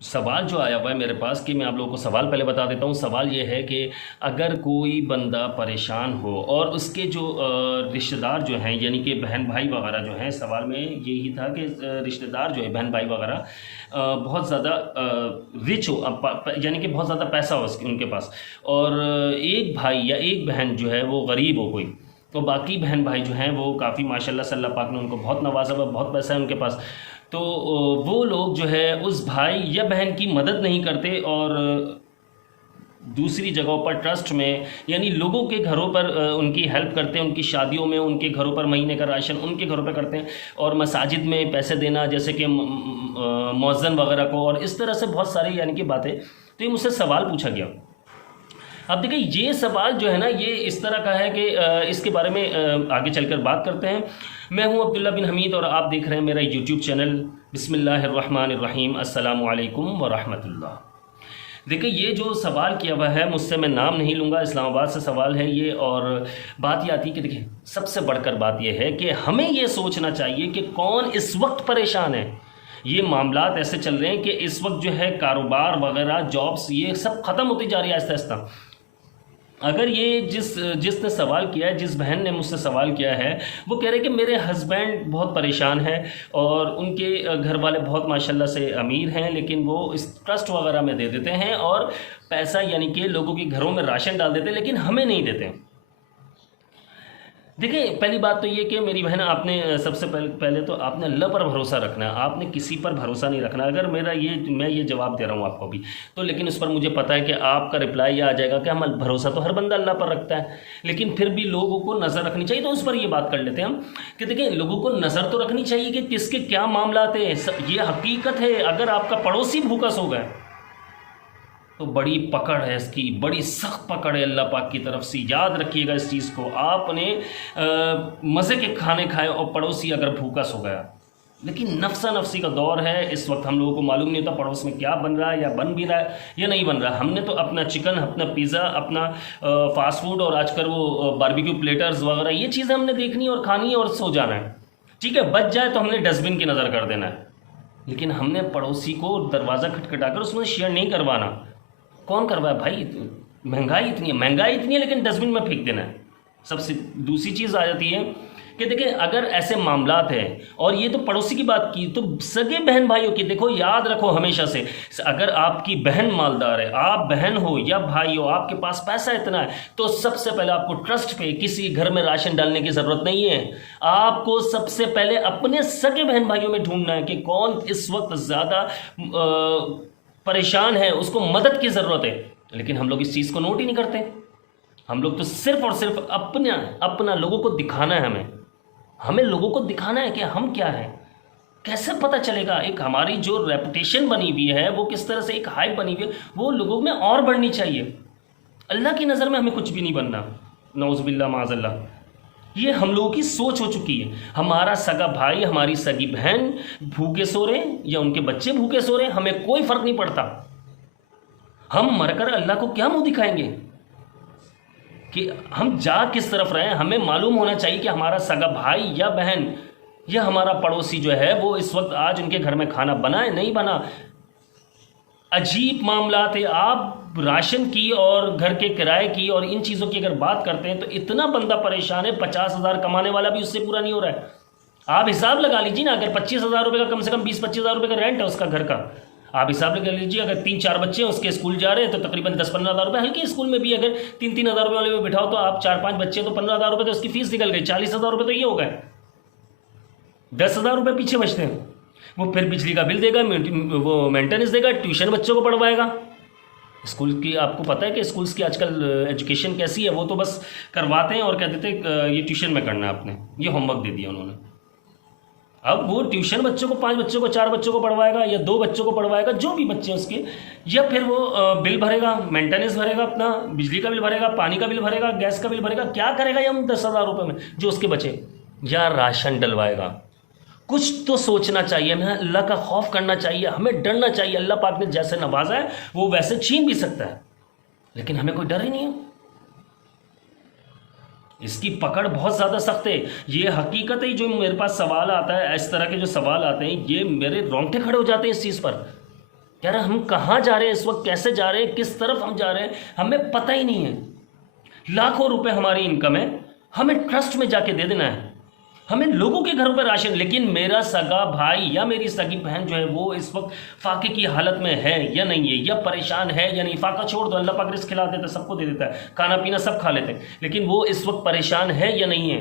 सवाल जो आया हुआ है मेरे पास कि मैं आप लोगों को सवाल पहले बता देता हूँ। सवाल ये है कि अगर कोई बंदा परेशान हो और उसके जो रिश्तेदार जो हैं यानी कि बहन भाई वगैरह जो हैं, सवाल में यही था कि रिश्तेदार जो है बहन भाई वगैरह बहुत ज़्यादा रिच हो, यानी कि बहुत ज़्यादा पैसा हो उनके पास, और एक भाई या एक बहन जो है वो गरीब हो कोई, तो बाकी बहन भाई जो हैं वो काफ़ी माशाल्लाह से अल्लाह पाक ने उनको बहुत नवाजा हुआ, बहुत पैसा है उनके पास। तो वो लोग जो है उस भाई या बहन की मदद नहीं करते और दूसरी जगहों पर ट्रस्ट में यानी लोगों के घरों पर उनकी हेल्प करते हैं, उनकी शादियों में उनके घरों पर महीने का राशन उनके घरों पर करते हैं, और मसाजिद में पैसे देना जैसे कि मौज़न वगैरह को, और इस तरह से बहुत सारी यानी कि बातें। तो ये मुझसे सवाल पूछा गया। अब देखिए ये सवाल जो है ना ये इस तरह का है कि इसके बारे में आगे चलकर बात करते हैं। मैं हूं अब्दुल्ला बिन हमीद और आप देख रहे हैं मेरा यूट्यूब चैनल बिस्मिल्लाहिर्रहमानिर्रहीम, अस्सलामु अलैकुम व रहमतुल्लाह। देखिए ये जो सवाल किया हुआ है मुझसे, मैं नाम नहीं लूँगा, इस्लामाबाद से सवाल है ये, और बात ये आती है कि देखिए सबसे बढ़कर बात यह है कि हमें ये सोचना चाहिए कि कौन इस वक्त परेशान है। ये मामलात ऐसे चल रहे हैं कि इस वक्त जो है कारोबार वगैरह जॉब्स ये सब ख़त्म होती जा रही है आहिस्ता आहिस्ता। अगर ये जिसने सवाल किया है, जिस बहन ने मुझसे सवाल किया है, वो कह रहे कि मेरे हस्बैंड बहुत परेशान हैं और उनके घर वाले बहुत माशाल्लाह से अमीर हैं, लेकिन वो इस ट्रस्ट वगैरह में दे देते हैं और पैसा यानी कि लोगों के घरों में राशन डाल देते हैं, लेकिन हमें नहीं देते। देखिए पहली बात तो ये कि मेरी बहन, आपने सबसे पहले तो आपने अल्लाह पर भरोसा रखना है, आपने किसी पर भरोसा नहीं रखना। अगर मैं ये जवाब दे रहा हूँ आपको भी तो, लेकिन उस पर मुझे पता है कि आपका रिप्लाई ये आ जाएगा कि हम भरोसा तो हर बंदा अल्लाह पर रखता है, लेकिन फिर भी लोगों को नज़र रखनी चाहिए। तो उस पर ये बात कर लेते हैं हम कि देखिए लोगों को नज़र तो रखनी चाहिए कि किसके क्या मामला हैं। ये हकीकत है, अगर आपका पड़ोसी भूखा सो गया तो बड़ी पकड़ है इसकी, बड़ी सख्त पकड़ है अल्लाह पाक की तरफ से। याद रखिएगा इस चीज़ को। आपने मज़े के खाने खाए और पड़ोसी अगर भूखा सो गया, लेकिन नफसा नफसी का दौर है इस वक्त, हम लोगों को मालूम नहीं होता पड़ोस में क्या बन रहा है, या बन भी रहा है या नहीं बन रहा है। हमने तो अपना चिकन, अपना पिज़्ज़ा, अपना फास्ट फूड और आजकल वो बारबेक्यू प्लेटर्स वगैरह ये चीज़ें हमने देखनी और खानी है और सो जाना है। ठीक है, बच जाए तो हमने डस्टबिन की नज़र कर देना है, लेकिन हमने पड़ोसी को दरवाज़ा खटखटाकर उसमें शेयर नहीं करवाना। कौन करवाए भाई, महंगाई इतनी है, लेकिन डस्टबिन में फेंक देना है। सबसे दूसरी चीज़ आ जाती है कि देखिए अगर ऐसे मामलात हैं, और ये तो पड़ोसी की बात की, तो सगे बहन भाइयों की देखो, याद रखो हमेशा से, अगर आपकी बहन मालदार है, आप बहन हो या भाई हो, आपके पास पैसा इतना है, तो सबसे पहले आपको ट्रस्ट पे किसी घर में राशन डालने की ज़रूरत नहीं है। आपको सबसे पहले अपने सगे बहन भाइयों में ढूंढना है कि कौन इस वक्त ज़्यादा परेशान है, उसको मदद की ज़रूरत है। लेकिन हम लोग इस चीज़ को नोट ही नहीं करते। हम लोग तो सिर्फ और सिर्फ अपना लोगों को दिखाना है, हमें लोगों को दिखाना है कि हम क्या हैं। कैसे पता चलेगा? एक हमारी जो रेपुटेशन बनी हुई है वो किस तरह से एक हाइप बनी हुई है, वो लोगों में और बढ़नी चाहिए। अल्लाह की नज़र में हमें कुछ भी नहीं बनना, नौज़ुबिल्लाह माज़ल्लाह। ये हम लोगों की सोच हो चुकी है। हमारा सगा भाई, हमारी सगी बहन भूखे सो रहे हैं या उनके बच्चे भूखे सो रहे हैं, हमें कोई फ़र्क नहीं पड़ता। हम मरकर अल्लाह को क्या मुंह दिखाएंगे कि हम जा किस तरफ रहे हैं। हमें मालूम होना चाहिए कि हमारा सगा भाई या बहन या हमारा पड़ोसी जो है वो इस वक्त आज उनके घर में खाना बना है नहीं बना। अजीब मामला थे। आप राशन की और घर के किराए की और इन चीज़ों की अगर बात करते हैं तो इतना बंदा परेशान है, 50,000 कमाने वाला भी उससे पूरा नहीं हो रहा है। आप हिसाब लगा लीजिए ना, अगर 25,000 रुपये का कम से कम 20-25,000 रुपये का रेंट है उसका घर का, आप हिसाब लगा लीजिए। अगर 3-4 बच्चे हैं उसके स्कूल जा रहे हैं तो तकरीबन 10-15,000 रुपये, हल्के स्कूल में भी अगर 3-3 हज़ार रुपये वाले में बिठाओ तो आप 4-5 बच्चे तो 15,000 रुपये तो उसकी फीस निकल गई, 40,000 रुपये तो ये हो गए। 10,000 रुपये पीछे बचते हैं। वो फिर बिजली का बिल देगा, वो मेंटेनेंस देगा, ट्यूशन बच्चों को पढ़वाएगा। स्कूल की आपको पता है कि स्कूल्स की आजकल एजुकेशन कैसी है, वो तो बस करवाते हैं और कह देते हैं ये ट्यूशन में करना है आपने, ये होमवर्क दे दिया उन्होंने। अब वो ट्यूशन बच्चों को 5 बच्चों को 4 बच्चों को पढ़वाएगा या 2 बच्चों को पढ़वाएगा, जो भी बच्चे हैं उसके, या फिर वो बिल भरेगा, मेंटेनेंस भरेगा, अपना बिजली का बिल भरेगा, पानी का बिल भरेगा, गैस का बिल भरेगा। क्या करेगा ये हम 10,000 रुपये में जो उसके बचे, या राशन डलवाएगा। कुछ तो सोचना चाहिए, हमें अल्लाह का खौफ करना चाहिए, हमें डरना चाहिए। अल्लाह पाक ने जैसे नवाजा है वो वैसे छीन भी सकता है, लेकिन हमें कोई डर ही नहीं है। इसकी पकड़ बहुत ज़्यादा सख्त है। ये हकीकत है। जो मेरे पास सवाल आता है, इस तरह के जो सवाल आते हैं, ये मेरे रोंगटे खड़े हो जाते हैं इस चीज़ पर यार हम कहाँ जा रहे हैं इस वक्त, कैसे जा रहे हैं, किस तरफ हम जा रहे हैं, हमें पता ही नहीं है। लाखों रुपए हमारी इनकम है, हमें ट्रस्ट में जाके दे देना है, हमें लोगों के घरों पर राशन। लेकिन मेरा सगा भाई या मेरी सगी बहन जो है वो इस वक्त फाके की हालत में है या नहीं है, या परेशान है या नहीं। फाका छोड़ दो, अल्लाह पाक रिस्क खिला देता है, सबको दे देता है, खाना पीना सब खा लेते हैं, लेकिन वो इस वक्त परेशान है या नहीं है,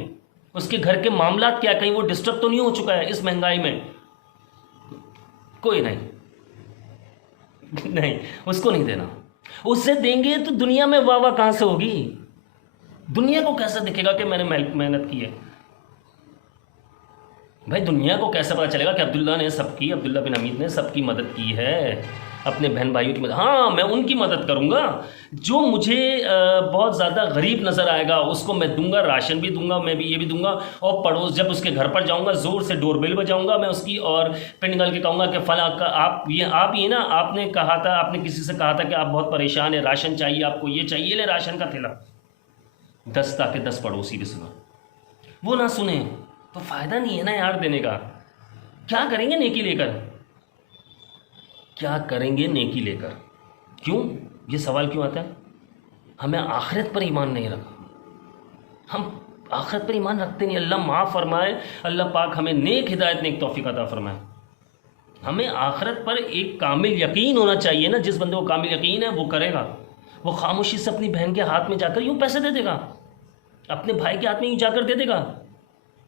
उसके घर के मामलात क्या, कहीं वो डिस्टर्ब तो नहीं हो चुका है इस महंगाई में। कोई नहीं नहीं, उसको नहीं देना। उससे देंगे तो दुनिया में वाह वाह कहाँ से होगी, दुनिया को कैसे दिखेगा कि मैंने मेहनत की है। भाई दुनिया को कैसे पता चलेगा कि अब्दुल्ला बिन हमीद ने सबकी मदद की है, अपने बहन भाइयों की मदद। हाँ, मैं उनकी मदद करूँगा जो मुझे बहुत ज़्यादा गरीब नज़र आएगा, उसको मैं दूंगा, राशन भी दूंगा, मैं भी ये भी दूंगा। और पड़ोस जब उसके घर पर जाऊंगा ज़ोर से डोरबेल बजाऊंगा मैं उसकी, और फिर निकल के कहूँगा कि फला का आप ये ना, आपने कहा था, आपने किसी से कहा था कि आप बहुत परेशान है, राशन चाहिए आपको, ये चाहिए, ले राशन का थैला। 10 ताकि 10 पड़ोसी भी सुना, वो ना सुने तो फ़ायदा नहीं है ना यार देने का। क्या करेंगे नेकी लेकर, क्या करेंगे नेकी लेकर? क्यों ये सवाल क्यों आता है? हमें आखिरत पर ईमान नहीं रखा, हम आखिरत पर ईमान रखते नहीं। अल्लाह माफ़ फरमाए, अल्लाह पाक हमें नेक हिदायत, नेक तौफीक अता फरमाए। हमें आखिरत पर एक कामिल यकीन होना चाहिए ना। जिस बंदे को कामिल यकीन है वो करेगा, वो खामोशी से अपनी बहन के हाथ में जाकर यूँ पैसे दे देगा, अपने भाई के हाथ में यूँ जाकर दे देगा,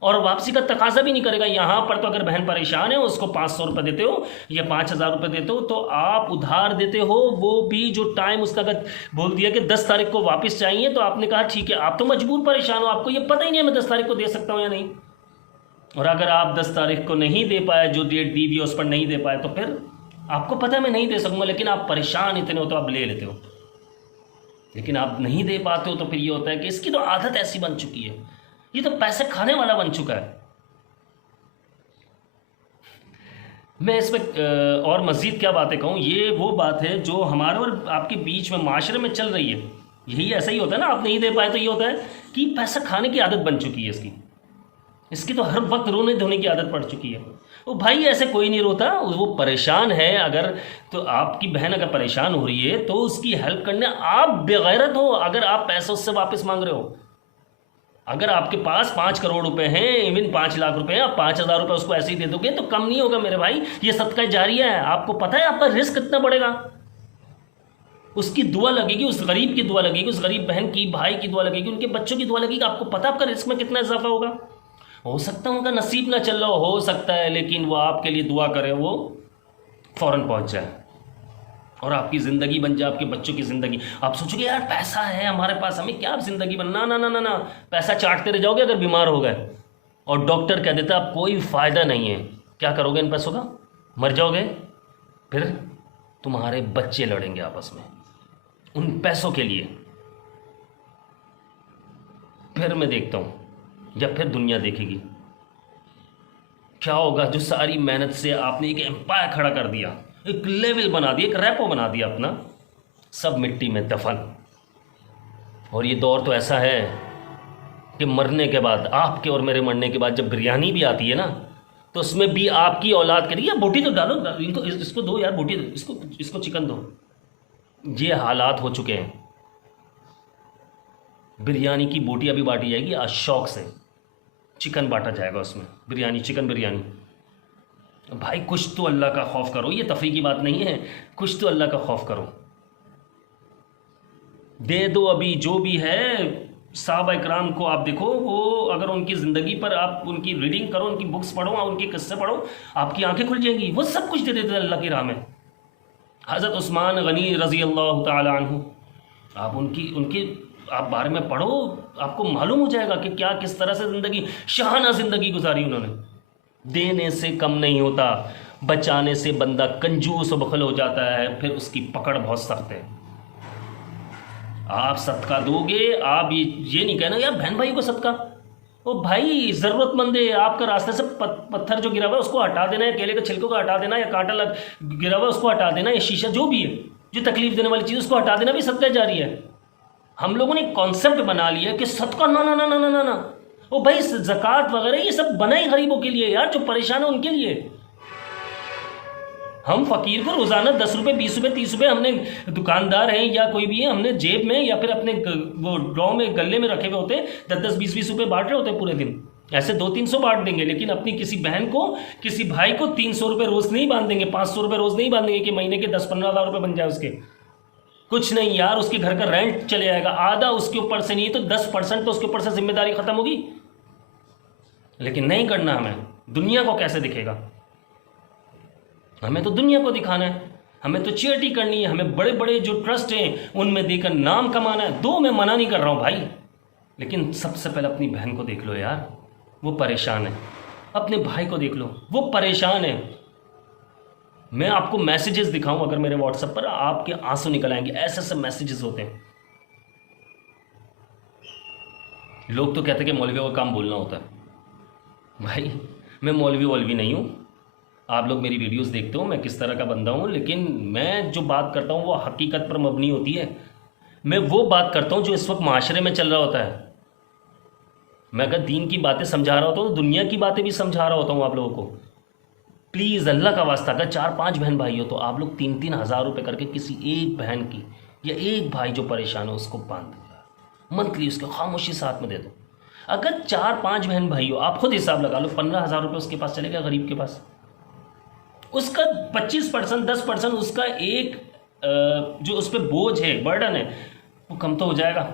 और वापसी का तकाजा भी नहीं करेगा। यहाँ पर तो अगर बहन परेशान है, उसको 500 रुपये देते हो या 5000 रुपये देते हो, तो आप उधार देते हो, वो भी जो टाइम उसका अगर बोल दिया कि 10 तारीख को वापस चाहिए, तो आपने कहा ठीक है, आप तो मजबूर परेशान हो, आपको ये पता ही नहीं है मैं 10 तारीख को दे सकता हूँ या नहीं। और अगर आप 10 तारीख को नहीं दे पाए, जो डेट दी हुई है उस पर नहीं दे पाए, तो फिर आपको पता है मैं नहीं दे सकूँगा, लेकिन आप परेशान इतने हो तो आप ले लेते हो। लेकिन आप नहीं दे पाते हो तो फिर ये होता है कि इसकी तो आदत ऐसी बन चुकी है, ये तो पैसे खाने वाला बन चुका है। मैं इसमें और मज़ीद क्या बातें कहूँ, ये वो बात है जो हमारे और आपके बीच में माशरे में चल रही है। यही ऐसा ही होता है ना, आप नहीं दे पाए तो ये होता है कि पैसा खाने की आदत बन चुकी है इसकी तो हर वक्त रोने धोने की आदत पड़ चुकी है। वो भाई ऐसे कोई नहीं रोता, वो परेशान है अगर, तो आपकी बहन अगर परेशान हो रही है तो उसकी हेल्प करने आप बेगैरत हो। अगर आप पैसे उससे वापस मांग रहे हो, अगर आपके पास 5 करोड़ रुपए हैं, इवन 5 लाख रुपए हैं, आप 5000 रुपये उसको ऐसे ही दे दोगे तो कम नहीं होगा मेरे भाई। ये सदका जारिया है, आपको पता है आपका रिस्क कितना बढ़ेगा। उसकी दुआ लगेगी, उस गरीब की दुआ लगेगी, उस गरीब बहन की, भाई की दुआ लगेगी, उनके बच्चों की दुआ लगेगी। आपको पता आपका रिस्क में कितना इजाफा होगा। हो सकता है उनका नसीब ना चल रहा हो सकता है, लेकिन वो आपके लिए दुआ करे, वो फ़ौरन पहुंच जाए और आपकी ज़िंदगी बन जाए, आपके बच्चों की ज़िंदगी। आप सोचोगे यार पैसा है हमारे पास, हमें क्या ज़िंदगी बनना, ना ना ना ना, पैसा चाटते रह जाओगे अगर बीमार हो गए और डॉक्टर कह देता है कोई फ़ायदा नहीं है। क्या करोगे इन पैसों का? मर जाओगे। फिर तुम्हारे बच्चे लड़ेंगे आपस में उन पैसों के लिए। फिर मैं देखता हूँ, या फिर दुनिया देखेगी क्या होगा। जो सारी मेहनत से आपने एक एम्पायर खड़ा कर दिया, एक लेवल बना दिया, एक रैपो बना दिया अपना, सब मिट्टी में दफन। और ये दौर तो ऐसा है कि मरने के बाद, आपके और मेरे मरने के बाद जब बिरयानी भी आती है ना, तो उसमें भी आपकी औलाद करेगी, यार बोटी तो डालो, इनको इसको दो यार बोटी दो, इसको चिकन दो। ये हालात हो चुके हैं। बिरयानी की बोटी अभी बांटी जाएगी आज शौक से, चिकन बांटा जाएगा उसमें, बिरयानी, चिकन बिरयानी। भाई कुछ तो अल्लाह का खौफ करो, ये तफरी की बात नहीं है, कुछ तो अल्लाह का खौफ करो। दे दो अभी जो भी है। साहबा इकराम को आप देखो, वो अगर उनकी ज़िंदगी पर आप उनकी रीडिंग करो, उनकी बुक्स पढ़ो, उनके किस्से पढ़ो, आपकी आंखें खुल जाएंगी। वो सब कुछ दे देते थे अल्लाह की राह में। हज़रत उस्मान गनी रज़ी अल्लाह तआला अन्हु, आप उनके आप बारे में पढ़ो, आपको मालूम हो जाएगा कि क्या किस तरह से ज़िंदगी, शाहाना ज़िंदगी गुजारी उन्होंने। देने से कम नहीं होता, बचाने से बंदा कंजूस और बखल हो जाता है, फिर उसकी पकड़ बहुत सख्त है। आप सदका दोगे, आप ये नहीं कहना यार बहन भाई को सदका, ओ भाई ज़रूरतमंद है, आपका रास्ते से पत्थर जो गिरा हुआ है उसको हटा देना है, केले के छिलकों को हटा देना, या कांटा गिरा हुआ है उसको हटा देना, या शीशा जो भी है जो तकलीफ देने वाली चीज़ उसको हटा देना भी सदका जारी है। हम लोगों ने कॉन्सेप्ट बना लिया कि सदका ना ना ना ना ना ना ना, ओ भाई ज़कात वगैरह ये सब बना ही गरीबों के लिए यार, जो परेशान है उनके लिए। हम फ़कीर को रोज़ाना 10 रुपये 20 रुपये 30 रुपये, हमने दुकानदार हैं या कोई भी है, हमने जेब में या फिर अपने वो ड्रॉ में गले में रखे हुए होते हैं, 10 10 20 20 रुपये बांट रहे होते हैं पूरे दिन। ऐसे 200-300 बांट देंगे, लेकिन अपनी किसी बहन को, किसी भाई को 300 रुपये रोज़ नहीं बांध देंगे, 500 रुपये रोज़ नहीं बांध देंगे कि महीने के 10-15 हज़ार रुपये बन जाए उसके। कुछ नहीं यार, उसके घर का रेंट चले जाएगा, आधा उसके ऊपर से नहीं तो 10% तो उसके ऊपर से जिम्मेदारी खत्म होगी। लेकिन नहीं करना हमें। दुनिया को कैसे दिखेगा? हमें तो दुनिया को दिखाना है, हमें तो चैरिटी करनी है, हमें बड़े बड़े जो ट्रस्ट हैं उनमें देकर नाम कमाना है। दो, मैं मना नहीं कर रहा हूँ भाई, लेकिन सबसे पहले अपनी बहन को देख लो यार, वो परेशान है। अपने भाई को देख लो, वो परेशान है। मैं आपको मैसेजेस दिखाऊं अगर मेरे व्हाट्सएप पर, आपके आंसू निकल आएंगे। ऐसे ऐसे मैसेजेस होते हैं। लोग तो कहते हैं कि मौलवियों का काम बोलना होता है। भाई मैं मौलवी नहीं हूँ, आप लोग मेरी वीडियोस देखते हो, मैं किस तरह का बंदा हूँ, लेकिन मैं जो बात करता हूँ वो हकीकत पर मबनी होती है। मैं वो बात करता हूँ जो इस वक्त माशरे में चल रहा होता है। मैं अगर दीन की बातें समझा रहा होता हूँ तो दुनिया की बातें भी समझा रहा होता हूँ आप लोगों को। प्लीज़ अल्लाह का वास्ता, अगर 4-5 बहन भाई हो तो आप लोग 3-3 हज़ार रुपये करके किसी एक बहन की या एक भाई जो परेशान हो उसको बांध दो, मंथली उसके खामोशी साथ में दे दो। अगर 4-5 बहन भाई हो, आप खुद हिसाब लगा लो, 15,000 रुपये उसके पास चलेगा, गरीब के पास। उसका 25% 10% उसका एक जो उस पर बोझ है, बर्डन है, वो कम तो हो जाएगा।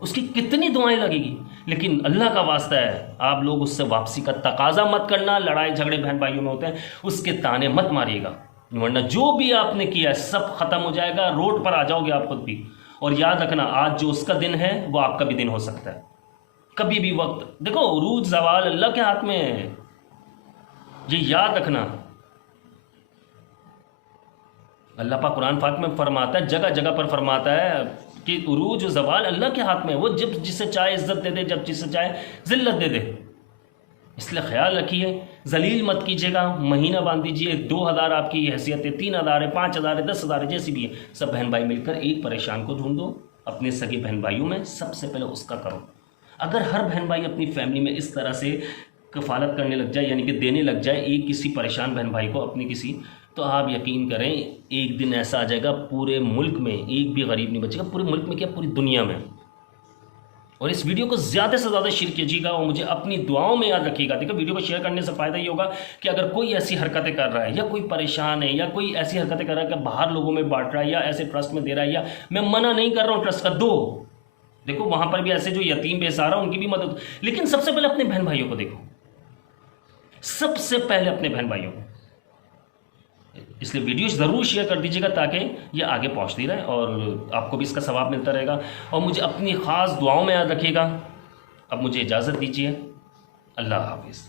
उसकी कितनी दुआएं लगेगी। लेकिन अल्लाह का वास्ता है, आप लोग उससे वापसी का तकाजा मत करना। लड़ाई झगड़े बहन भाइयों में होते हैं, उसके ताने मत मारिएगा, वरना जो भी आपने किया है सब खत्म हो जाएगा। रोड पर आ जाओगे आप खुद भी। और याद रखना, आज जो उसका दिन है वो आपका भी दिन हो सकता है। कभी भी वक्त देखो, उरूज ज़वाल अल्लाह के हाथ में है, ये याद रखना। अल्लाह पाक कुरान पाक में फरमाता है, जगह जगह पर फरमाता है कि उरूज ज़वाल अल्लाह के हाथ में है। वो जब जिसे चाहे इज्जत दे दे, जब जिसे चाहे ज़िल्लत दे दे। इसलिए ख्याल रखिए, जलील मत कीजिएगा। महीना बांध दीजिए, 2,000 आपकी हैसियत है, 3,000 है, 5,000 है, 10,000 है, जैसी भी है, सब बहन भाई मिलकर एक परेशान को ढूंढो। अपने सगे बहन भाइयों में सबसे पहले उसका करो। अगर हर बहन भाई अपनी फैमिली में इस तरह से कफालत करने लग जाए, यानी कि देने लग जाए एक किसी परेशान बहन भाई को अपनी किसी, तो आप यकीन करें एक दिन ऐसा आ जाएगा पूरे मुल्क में एक भी गरीब नहीं बचेगा। पूरे मुल्क में क्या, पूरी दुनिया में। और इस वीडियो को ज़्यादा से ज़्यादा शेयर कीजिएगा और मुझे अपनी दुआओं में याद रखिएगा। देखो, वीडियो को शेयर करने से फ़ायदा ये होगा कि अगर कोई ऐसी हरकतें कर रहा है या कोई परेशान है या कोई ऐसी हरकतें कर रहा है कि बाहर लोगों में बांट रहा है या ऐसे ट्रस्ट में दे रहा है, या मैं मना नहीं कर रहा हूँ ट्रस्ट का, दो। देखो वहाँ पर भी ऐसे जो यतीम बेसहारा उनकी भी मदद, लेकिन सबसे पहले अपने बहन भाइयों को देखो, सबसे पहले अपने बहन भाइयों को। इसलिए वीडियो ज़रूर शेयर कर दीजिएगा ताकि ये आगे पहुंचती रहे और आपको भी इसका सवाब मिलता रहेगा। और मुझे अपनी ख़ास दुआओं में याद रखिएगा। अब मुझे इजाज़त दीजिए, अल्लाह हाफिज़।